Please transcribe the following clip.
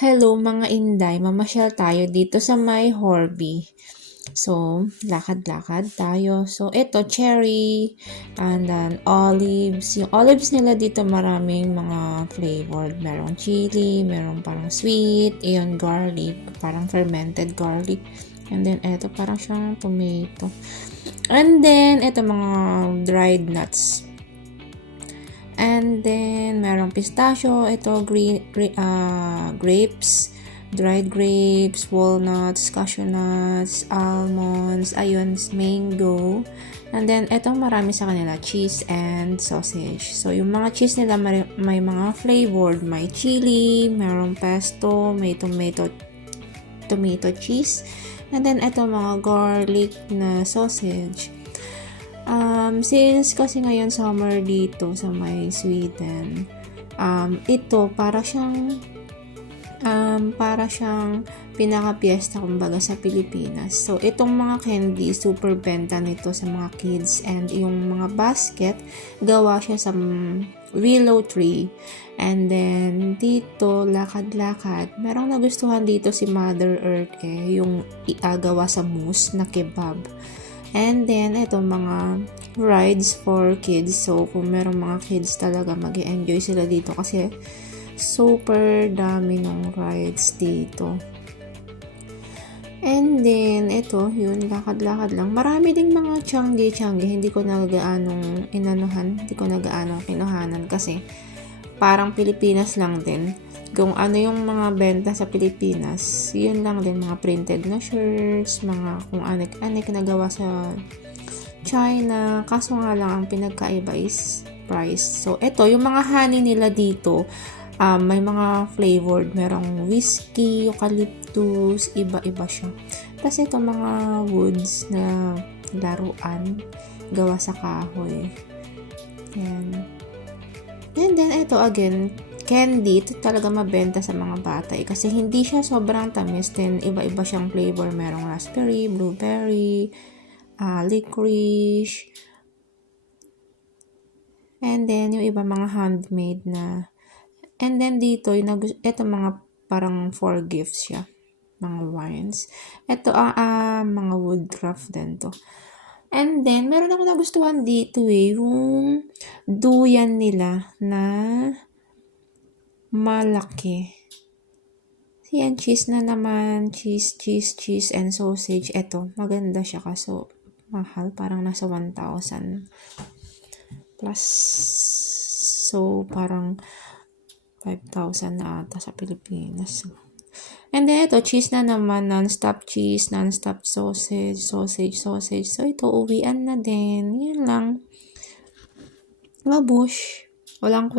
Hello mga Inday, mamasyal tayo dito sa may Horby. So, lakad-lakad tayo. So, ito, cherry, and then olives. Yung olives nila dito maraming mga flavored. Merong chili, merong parang sweet, yung garlic, parang fermented garlic. And then, ito, parang siyang tomato. And then, ito, mga dried nuts. And then, merong pistachio, ito, grapes, dried grapes, walnuts, cashew nuts, almonds, ayun, mango. And then, ito, marami sa kanila, cheese and sausage. So, yung mga cheese nila, may mga flavored, may chili, merong pesto, may tomato cheese. And then, ito, mga garlic na sausage. Since kasi ngayon summer dito sa may Sweden, ito para siyang pinaka-piyesta kumbaga sa Pilipinas. So, itong mga candy, super benta nito sa mga kids, and yung mga basket, gawa siya sa willow tree. And then, dito, lakad-lakad, merong nagustuhan dito si Mother Earth yung gawa sa mousse na kebab. And then, ito mga rides for kids. So, kung merong mga kids talaga, mag-enjoy sila dito kasi super dami ng rides dito. And then, ito, yun, lakad-lakad lang. Marami ding mga tiyangge-tiyangge. Hindi ko nagaanong kinuhanan kasi parang Pilipinas lang din. Kung ano yung mga benta sa Pilipinas, yun lang din, mga printed na shirts, mga kung anik-anik na gawa sa China. Kaso nga lang, ang pinagkaiba is price. So, ito, yung mga honey nila dito, may mga flavored. Merong whiskey, eucalyptus, iba-iba siya. Tapos ito, mga woods na laruan, gawa sa kahoy. Yan. And then, ito again, candy, ito talaga mabenta sa mga bata kasi hindi siya sobrang tamis, then iba-iba siyang flavor. Merong raspberry, blueberry, licorice, and then yung iba mga handmade na. And then dito, ito mga parang for gifts siya, mga wines. Ito mga woodcraft din to. And then, meron ako nagustuhan dito yung duyan nila na malaki. Yan, cheese na naman. Cheese, and sausage. Ito, maganda siya kaso mahal. Parang nasa 1,000 plus. So, parang 5,000 na ata sa Pilipinas. And then, ito, cheese na naman. Non-stop cheese, non-stop sausage. So, ito, uwian na din. Yan lang. Mabush. Walang